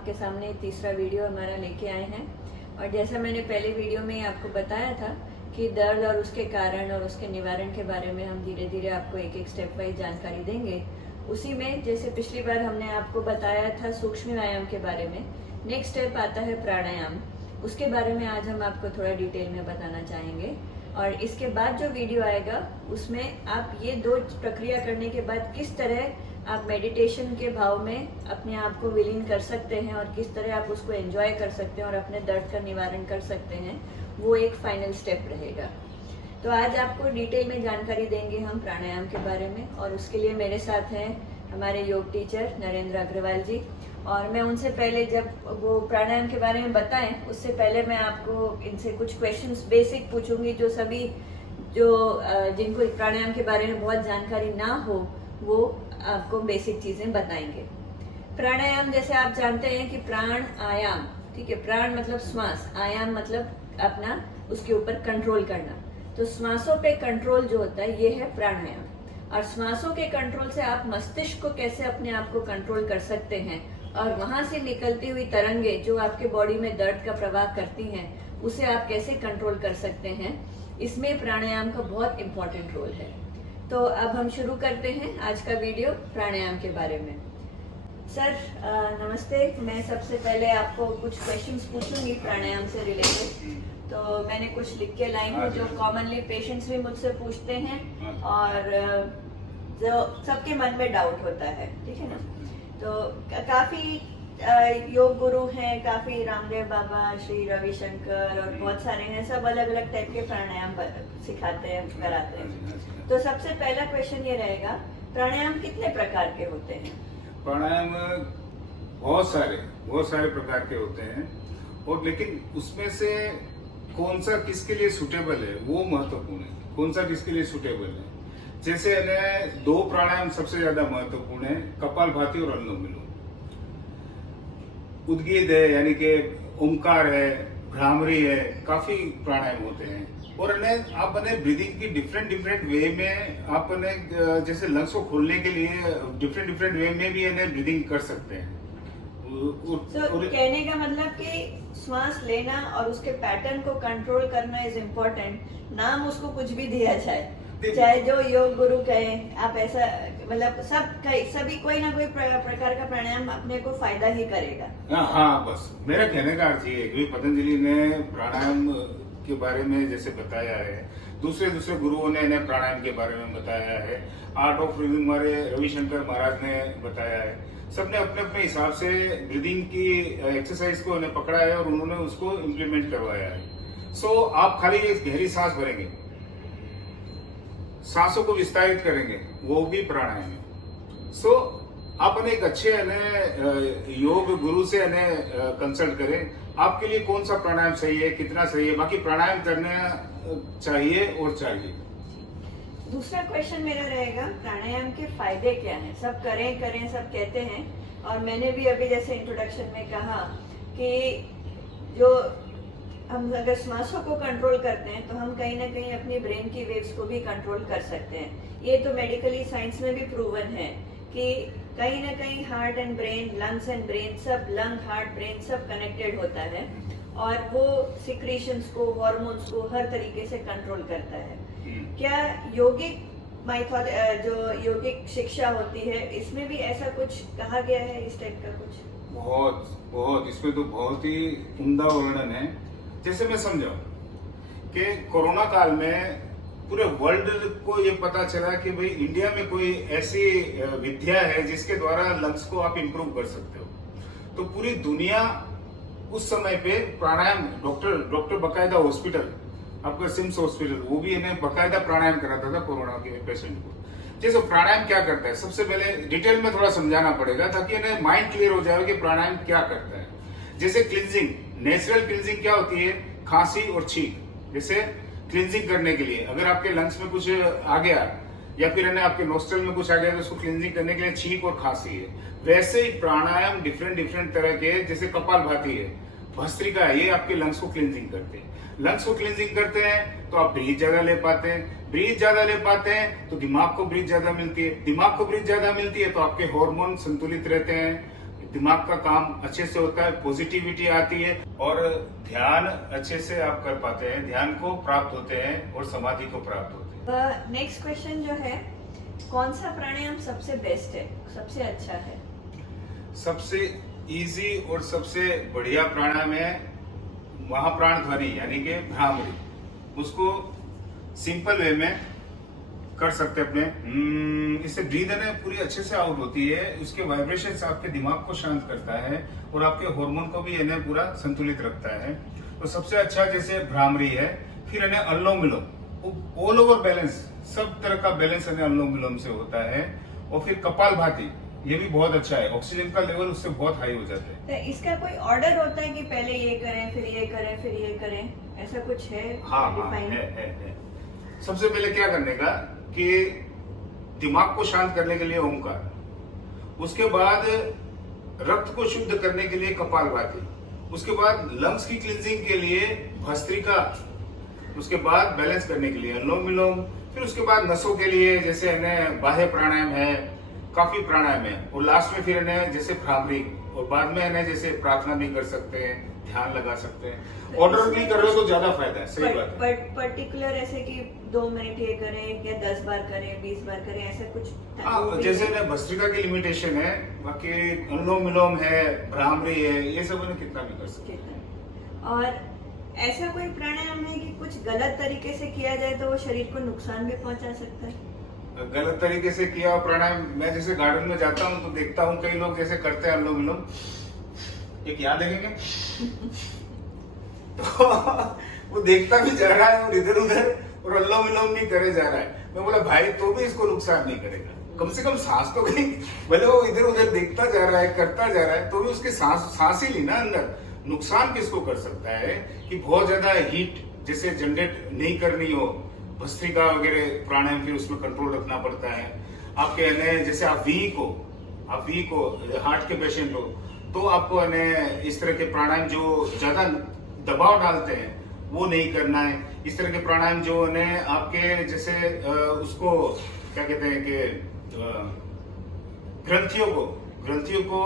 आपके सामने तीसरा वीडियो हमारा लेके आए हैं। और जैसा मैंने पहले वीडियो में आपको बताया था कि दर्द और उसके कारण और उसके निवारण के बारे में हम धीरे धीरे आपको एक एक स्टेप वाइज जानकारी देंगे। उसी में जैसे पिछली बार हमने आपको बताया था सूक्ष्म व्यायाम के बारे में, नेक्स्ट स्टेप आता है प्राणायाम। उसके बारे में आज हम आपको थोड़ा डिटेल में बताना चाहेंगे। और इसके बाद जो वीडियो आएगा उसमें आप ये दो प्रक्रिया करने के बाद किस तरह आप मेडिटेशन के भाव में अपने आप को विलीन कर सकते हैं और किस तरह आप उसको एंजॉय कर सकते हैं और अपने दर्द का निवारण कर सकते हैं, वो एक फाइनल स्टेप रहेगा। तो आज आपको डिटेल में जानकारी देंगे हम प्राणायाम के बारे में। और उसके लिए मेरे साथ हैं हमारे योग टीचर नरेंद्र अग्रवाल जी। और मैं उनसे पहले जब वो प्राणायाम के बारे में बताएं उससे पहले मैं आपको इनसे कुछ क्वेश्चंस बेसिक पूछूंगी, जो सभी जिनको प्राणायाम के बारे में बहुत जानकारी ना हो वो आपको बेसिक चीजें बताएंगे। प्राणायाम जैसे आप जानते हैं कि प्राण आयाम, ठीक है, प्राण मतलब श्वास, आयाम मतलब अपना उसके ऊपर कंट्रोल करना। तो श्वासों पे कंट्रोल जो होता है ये है प्राणायाम। और श्वासों के कंट्रोल से आप मस्तिष्क को कैसे अपने आप को कंट्रोल कर सकते हैं और वहां से निकलती हुई तरंगे जो आपके बॉडी में दर्द का प्रवाह करती हैं उसे आप कैसे कंट्रोल कर सकते हैं, इसमें प्राणायाम का बहुत इंपॉर्टेंट रोल है। तो अब हम शुरू करते हैं आज का वीडियो प्राणायाम के बारे में। सर नमस्ते। मैं सबसे पहले आपको कुछ क्वेश्चंस पूछूंगी प्राणायाम से रिलेटेड। तो मैंने कुछ लिख के लाई हूँ जो कॉमनली पेशेंट्स भी मुझसे पूछते हैं और जो सबके मन में डाउट होता है, ठीक है ना। तो काफी योग गुरु हैं, काफी रामदेव बाबा, श्री रविशंकर और बहुत सारे हैं, सब अलग अलग टाइप के प्राणायाम सिखाते हैं, कराते हैं। तो सबसे पहला क्वेश्चन ये रहेगा, प्राणायाम कितने प्रकार के होते हैं? प्राणायाम बहुत सारे प्रकार के होते हैं, और लेकिन उसमें से कौन सा किसके लिए सूटेबल है वो महत्वपूर्ण है। कौन सा किसके लिए सूटेबल है, जैसे दो प्राणायाम सबसे ज्यादा महत्वपूर्ण है, कपालभाति और अनुलोम विलोम। उद्गीत है यानी कि ओमकार है, भ्रामरी है, काफी प्राणायाम होते हैं। और आप ब्रीदिंग की डिफरेंट वे में आप जैसे लंग्स को खोलने के लिए डिफरेंट वे में भी ब्रीदिंग कर सकते हैं। कहने का मतलब कि श्वास लेना और उसके पैटर्न को कंट्रोल करना इज इम्पोर्टेंट। नाम उसको कुछ भी दिया जाए, चाहे जो योग गुरु कहें, आप ऐसा मतलब सभी कोई ना कोई प्रकार का प्राणायाम अपने को फायदा ही करेगा। हाँ, बस मेरा कहने का अर्थ ये है कि पतंजलि ने प्राणायाम के बारे में जैसे बताया है, दूसरे गुरुओं ने प्राणायाम के बारे में बताया है, आर्ट ऑफ ब्रीदिंग हमारे रविशंकर महाराज ने बताया है। सबने अपने अपने हिसाब से ब्रीदिंग की एक्सरसाइज को पकड़ा है और उन्होंने उसको इम्प्लीमेंट करवाया है। सो आप खाली एक गहरी सांस भरेंगे, सांसों को विस्तारित करेंगे, वो भी प्राणायाम है। सो आप एक अच्छे योग गुरु से कंसल्ट करें, आपके लिए कौन सा प्राणायाम सही है, कितना सही है। बाकी प्राणायाम करना चाहिए और चाहिए। दूसरा क्वेश्चन मेरा रहेगा, प्राणायाम के फायदे क्या हैं? सब करें सब कहते हैं, और मैंने भी अभी जैसे इंट्रोडक्शन में कहा कि जो हम अगर श्वासों को कंट्रोल करते हैं तो हम कहीं ना कहीं अपनी ब्रेन की वेव्स को भी कंट्रोल कर सकते हैं। ये तो मेडिकली साइंस में भी प्रूवन है कि कहीं ना कहीं heart and brain, lungs and brain, सब लंग, हार्ट, ब्रेन सब कनेक्टेड होता है और वो सिक्रीशंस को, हार्मोन्स को हर तरीके से कंट्रोल करता है। क्या योगिक जो योगिक शिक्षा होती है इसमें भी ऐसा कुछ कहा गया है, इस टाइप का कुछ? बहुत इसमें तो बहुत ही उम्दा वर्णन है। जैसे मैं समझाऊं कि कोरोना काल में पूरे वर्ल्ड को ये पता चला कि भाई इंडिया में कोई ऐसी विद्या है जिसके द्वारा लंग्स को आप इंप्रूव कर सकते हो। तो पूरी दुनिया उस समय पे प्राणायाम, डॉक्टर बकायदा हॉस्पिटल, आपका सिम्स हॉस्पिटल, वो भी बकायदा प्राणायाम कराता था कोरोना के पेशेंट को। जैसे प्राणायाम क्या करता है, सबसे पहले डिटेल में थोड़ा समझाना पड़ेगा ताकि माइंड क्लियर हो जाए कि प्राणायाम क्या करता है। जैसे क्लिंजिंग, नेचुरल क्लिंजिंग क्या होती है, खांसी और छींक। जैसे क्लिंजिंग करने के लिए अगर आपके लंग्स में कुछ आ गया या फिर आपके नोस्ट्रल में कुछ आ गया तो उसको क्लिंजिंग करने के लिए छींक और खांसी है। वैसे ही प्राणायाम डिफरेंट तरह के, जैसे कपालभाति है, भस्त्रिका है, ये आपके लंग्स को क्लिंजिंग करते हैं। लंग्स को क्लिंजिंग करते हैं तो आप ब्रीथ ज्यादा ले पाते हैं, ब्रीथ ज्यादा ले पाते हैं तो दिमाग को ब्रीथ ज्यादा मिलती है, दिमाग को ब्रीथ ज्यादा मिलती है तो आपके हार्मोन संतुलित रहते हैं, दिमाग का काम अच्छे से होता है, पॉजिटिविटी आती है और ध्यान अच्छे से आप कर पाते हैं, ध्यान को प्राप्त होते हैं और समाधि को प्राप्त होते हैं। नेक्स्ट क्वेश्चन जो है, कौन सा प्राणायाम सबसे बेस्ट है, सबसे अच्छा है? सबसे इजी और सबसे बढ़िया प्राणायाम है महाप्राण ध्वनि यानी कि भ्रामरी। उसको सिंपल वे में कर सकते अपने इससे ब्रीद है पूरी अच्छे से आउट होती है, उसके वाइब्रेशंस आपके दिमाग को शांत करता है और आपके हार्मोन को भी इन्हें पूरा संतुलित रखता है। तो सबसे अच्छा जैसे भ्रामरी है, फिर इन्हें अनुलोम विलोम, ऑल ओवर बैलेंस, सब तरह का बैलेंस इन्हें अनुलोम विलोम से होता है। और फिर कपालभाति, ये भी बहुत अच्छा है, ऑक्सीजन का लेवल उससे बहुत हाई हो जाता है। तो इसका कोई ऑर्डर होता है कि पहले ये करें फिर ये करें फिर ये करें, ऐसा कुछ है? हाँ है। सबसे पहले क्या करने का कि दिमाग को शांत करने के लिए ओमकार, उसके बाद रक्त को शुद्ध करने के लिए कपालभाति, उसके बाद लंग्स की क्लींजिंग के लिए भस्त्रिका, उसके बाद बैलेंस करने के लिए अनुलोम विलोम, फिर उसके बाद नसों के लिए जैसे इन्हें बाह्य प्राणायाम है, काफी प्राणायाम है, और लास्ट में फिर इन्हें जैसे भ्रामरी, और बाद में इन्हें जैसे प्रार्थना भी कर सकते हैं, ध्यान लगा सकते हैं। ऑर्डर भी कर रहे हो तो ज्यादा फायदा है। सही बात है। पर्टिकुलर ऐसे कि 2 मिनट ये करें या 10 बार करें 20 बार करें, ऐसा कुछ? हाँ, जैसे इन्हें भस्त्रिका की लिमिटेशन है, बाकी अनुलोम विलोम है, भ्रामरी है, ये सब इन्हें कितना भी कर सकते हैं। और ऐसा कोई प्राणायाम है कि कुछ गलत तरीके से किया जाए तो वो शरीर को नुकसान भी पहुंचा सकता है? गलत तरीके से किया प्राणायाम, मैं जैसे गार्डन में जाता हूँ तो देखता हूँ कई लोग जैसे करते हैं अनुलोम विलोम, एक याद देखेंगे तो वो देखता भी जा रहा है और इधर उधर और अनुलोम विलोम भी करे जा रहा है। मैं बोला भाई तो भी इसको नुकसान नहीं करेगा, कम से कम सांस तो कहीं, भले वो इधर उधर देखता जा रहा है करता जा रहा है तो भी उसके सांस ही ली ना अंदर। नुकसान किसको कर सकता है कि बहुत ज्यादा हीट जैसे जनरेट नहीं करनी हो, भस्त्रिका वगैरह प्राणायाम फिर उसमें कंट्रोल रखना पड़ता है। आपके यानी जैसे आप वीक हो, हार्ट के पेशेंट हो, तो आपको यानी इस तरह के प्राणायाम जो ज्यादा दबाव डालते हैं वो नहीं करना है। इस तरह के प्राणायाम जो है आपके जैसे उसको क्या कहते हैं कि ग्रंथियों को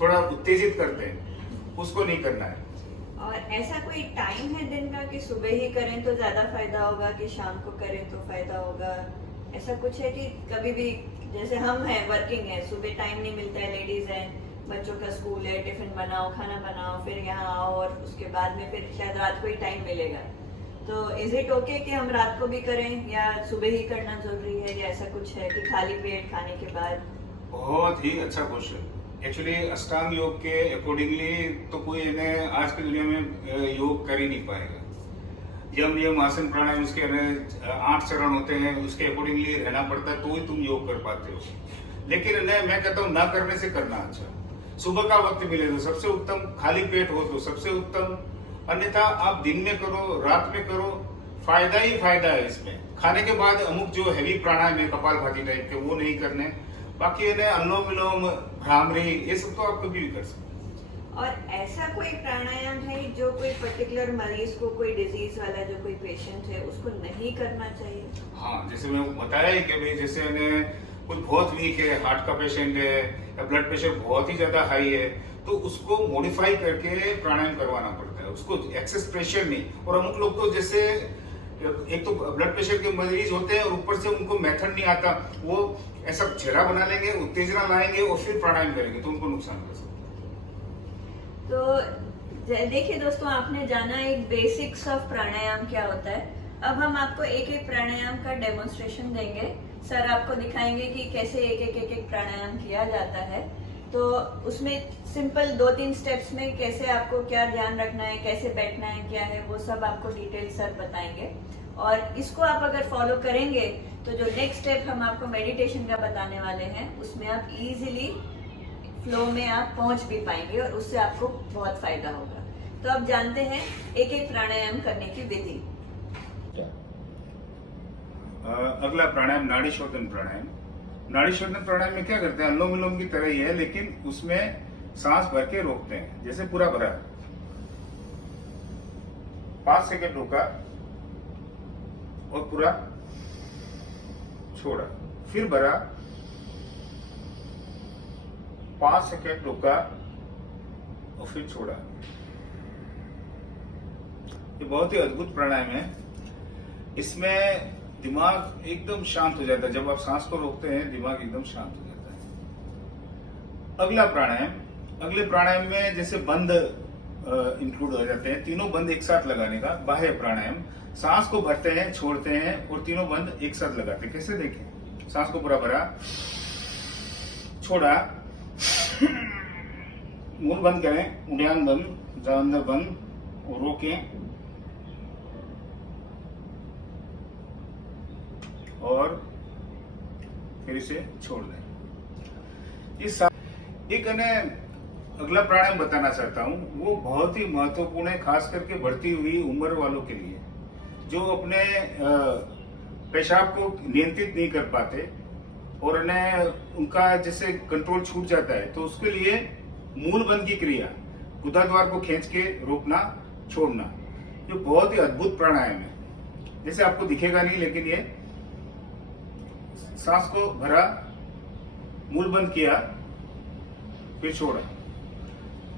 थोड़ा उत्तेजित करते हैं, उसको नहीं करना है। और ऐसा कोई टाइम है दिन का कि सुबह ही करें तो ज्यादा फायदा होगा कि शाम को करें तो फायदा होगा? ऐसा कुछ है कि कभी भी, जैसे हम हैं वर्किंग है, सुबह टाइम नहीं मिलता है, लेडीज हैं, बच्चों का स्कूल है, टिफिन बनाओ, खाना बनाओ, फिर यहाँ आओ और उसके बाद में फिर शायद रात को ही टाइम मिलेगा, तो इज इट ओके कि हम रात को भी करें या सुबह ही करना जरूरी है, या ऐसा कुछ है कि खाली पेट खाने के बाद? बहुत ही अच्छा क्वेश्चन। एक्चुअली अष्टांग योग के अकॉर्डिंगली तो कोई इन्हें आज की दुनिया में योग कर ही नहीं पाएगा। यम यम आसन प्राणायाम उसके 8 चरण होते हैं, उसके अकॉर्डिंगली रहना पड़ता है तो ही तुम योग कर पाते हो। लेकिन इन्हें मैं कहता हूँ ना करने से करना अच्छा। सुबह का वक्त मिले तो सबसे उत्तम, खाली पेट हो तो सबसे उत्तम, अन्यथा आप दिन में करो रात में करो, फायदा ही फायदा है इसमें। खाने के बाद अमुक जो हैवी प्राणायाम है कपालभाति टाइप के वो नहीं करने, बाकी इन्हें अनुलोम विलोम भ्रामरी ये सब तो आप कभी भी कर सकते हैं। और ऐसा कोई प्राणायाम है जो कोई पर्टिकुलर मरीज को, कोई डिजीज वाला जो कोई पेशेंट है उसको नहीं करना चाहिए? हाँ, जैसे मैं बताया ही कि भाई जैसे इन्हें कोई बहुत वीक है, हार्ट का पेशेंट है या ब्लड प्रेशर बहुत ही ज्यादा हाई है, तो उसको मॉडिफाई करके प्राणायाम करवाना पड़ता है, उसको एक्सेस प्रेशर नहीं। और अमुक लोग तो जैसे एक तो ब्लड प्रेशर के मरीज होते हैं और ऊपर से उनको मेथड नहीं आता, वो ऐसा चेहरा बना लेंगे, उत्तेजना लाएंगे और फिर प्राणायाम करेंगे तो उनको नुकसान कर सकता है। तो देखिए दोस्तों, आपने जाना एक बेसिक्स ऑफ प्राणायाम क्या होता है। अब हम आपको एक एक प्राणायाम का डेमोन्स्ट्रेशन देंगे। सर आपको दिखाएंगे कि कैसे एक प्राणायाम किया जाता है। तो उसमें सिंपल 2-3 स्टेप्स में कैसे आपको क्या ध्यान रखना है, कैसे बैठना है, क्या है, वो सब आपको डिटेल सर बताएंगे। और इसको आप अगर फॉलो करेंगे तो जो नेक्स्ट स्टेप हम आपको मेडिटेशन का बताने वाले हैं उसमें आप इजीली फ्लो में आप पहुंच भी पाएंगे और उससे आपको बहुत फायदा होगा। तो अब जानते हैं एक एक प्राणायाम करने की विधि। अगला प्राणायाम नाड़ी शोधन प्राणायाम। नाड़ी शोधन प्राणायाम में क्या करते हैं, अनुलोम विलोम की तरह ही है, लेकिन उसमें सांस भर के रोकते हैं। जैसे पूरा भरा 5 सेकंड रुका और पूरा छोड़ा, फिर भरा 5 सेकंड रुका और फिर छोड़ा। ये बहुत ही अद्भुत प्राणायाम है। इसमें दिमाग एकदम शांत हो जाता है। जब आप सांस को रोकते हैं दिमाग एकदम शांत हो जाता है। अगला प्राणायाम, अगले प्राणायाम में जैसे बंद इंक्लूड हो जाते हैं, तीनों बंद एक साथ लगाने का बाह्य प्राणायाम। सांस को भरते हैं, छोड़ते हैं और तीनों बंद एक साथ लगाते हैं। कैसे देखें, सांस को पूरा भरा, छोड़ा, मुंह बंद करें, उड़ान बंद, अंदर बंद और रोकें और फिर इसे छोड़ दें। इस एक अगला प्राणायाम बताना चाहता हूं, वो बहुत ही महत्वपूर्ण है, खास करके बढ़ती हुई उम्र वालों के लिए जो अपने पेशाब को नियंत्रित नहीं कर पाते और उनका जैसे कंट्रोल छूट जाता है, तो उसके लिए मूल बंद की क्रिया, गुदाद्वार को खींच के रोकना, छोड़ना, जो बहुत ही अद्भुत प्राणायाम है। जैसे आपको दिखेगा नहीं, लेकिन ये सांस को भरा, मूल बंद किया, फिर छोड़ा।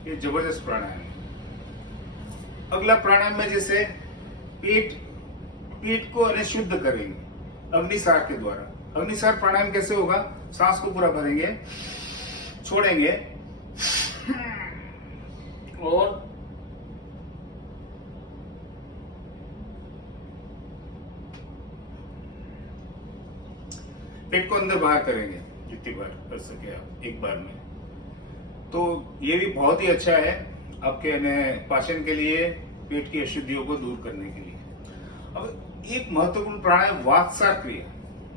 ये जबरदस्त प्राणायाम है। अगला प्राणायाम में जैसे पेट को शुद्ध करेंगे अग्निसार के द्वारा। अग्निसार प्राणायाम कैसे होगा, सांस को पूरा भरेंगे, छोड़ेंगे और पेट को अंदर बाहर करेंगे जितनी बार कर सके आप एक बार में। तो ये भी बहुत ही अच्छा है आपके पाचन के लिए, पेट की अशुद्धियों को दूर करने के लिए। अब एक महत्वपूर्ण प्राणायाम वातसार क्रिया,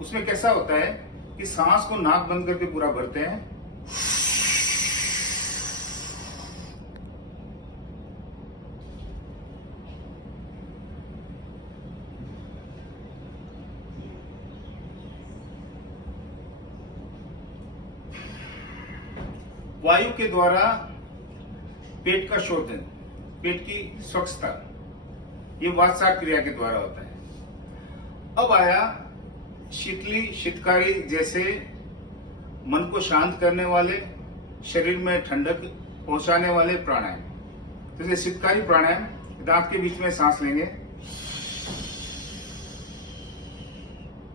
उसमें कैसा होता है कि सांस को नाक बंद करके पूरा भरते हैं, वायु के द्वारा पेट का शोधन, पेट की स्वच्छता, ये वातसार क्रिया के द्वारा होता है। अब आया शीतली शीतकारी जैसे मन को शांत करने वाले, शरीर में ठंडक पहुंचाने वाले प्राणायाम। जैसे शीतकारी प्राणायाम, दांत के बीच में सांस लेंगे,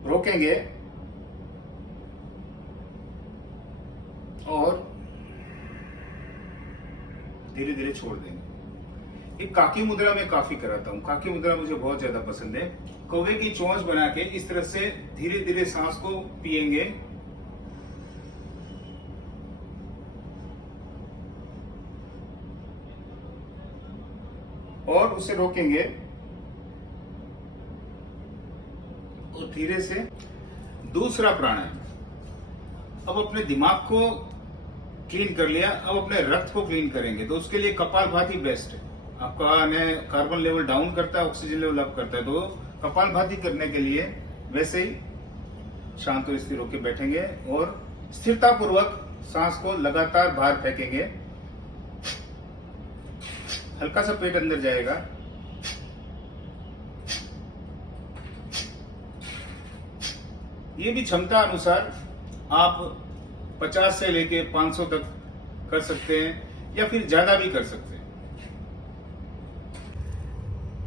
रोकेंगे और धीरे धीरे छोड़ देंगे। एक काकी मुद्रा में काफी कराता हूं। काकी मुद्रा मुझे बहुत ज्यादा पसंद है। कौवे की चोंच बना के इस तरह से धीरे धीरे सांस को पिएंगे, और उसे रोकेंगे और धीरे से दूसरा प्राणायाम। अब अपने दिमाग को क्लीन कर लिया, अब अपने रक्त को क्लीन करेंगे, तो उसके लिए कपालभाति बेस्ट है। आपका कार्बन लेवल डाउन करता है, ऑक्सीजन लेवल अप करता है, तो कपालभाति करने के लिए वैसे ही शांत और स्थिर होकर बैठेंगे और स्थिरता पूर्वक सांस को लगातार बाहर फेंकेंगे। हल्का सा पेट अंदर जाएगा, ये भी क्षमता अनुसार आप 50 से लेके 500 तक कर सकते हैं या फिर ज्यादा भी कर सकते हैं।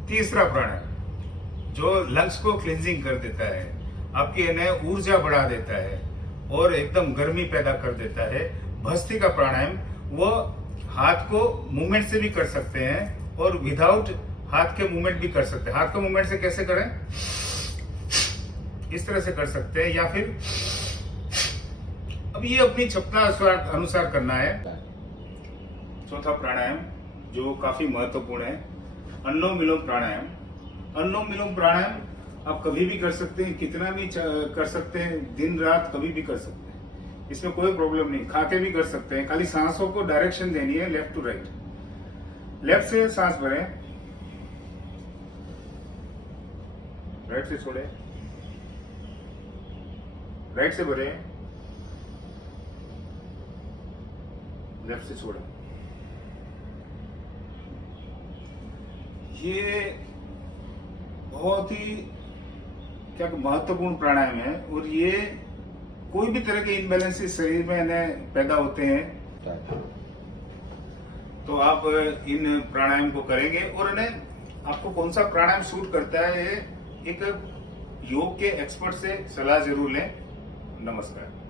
तीसरा प्राणायाम जो लंग्स को क्लींजिंग कर देता है, आपकी ऊर्जा बढ़ा देता है और एकदम गर्मी पैदा कर देता है, भस्त्रिका प्राणायाम। वो हाथ को मूवमेंट से भी कर सकते हैं और विदाउट हाथ के मूवमेंट भी कर सकते हैं। हाथ का मूवमेंट से कैसे करें, इस तरह से कर सकते हैं, या फिर अब ये अपनी क्षमता अनुसार करना है। चौथा प्राणायाम जो काफी महत्वपूर्ण है, अनुलोम विलोम प्राणायाम। अनुलोम विलोम प्राणायाम आप कभी भी कर सकते हैं, कितना भी कर सकते हैं, दिन रात कभी भी कर सकते हैं, इसमें कोई प्रॉब्लम नहीं। खा के भी कर सकते हैं, खाली सांसों को डायरेक्शन देनी है लेफ्ट टू राइट। लेफ्ट से सांस भरें, राइट से छोड़े, राइट से भरें, लेफ्ट से छोड़ा। ये बहुत ही क्या महत्वपूर्ण प्राणायाम है और ये कोई भी तरह के इम्बैलेंसेस शरीर में पैदा होते हैं तो आप इन प्राणायाम को करेंगे और इन्हें आपको कौन सा प्राणायाम सूट करता है, ये एक योग के एक्सपर्ट से सलाह जरूर लें। नमस्कार।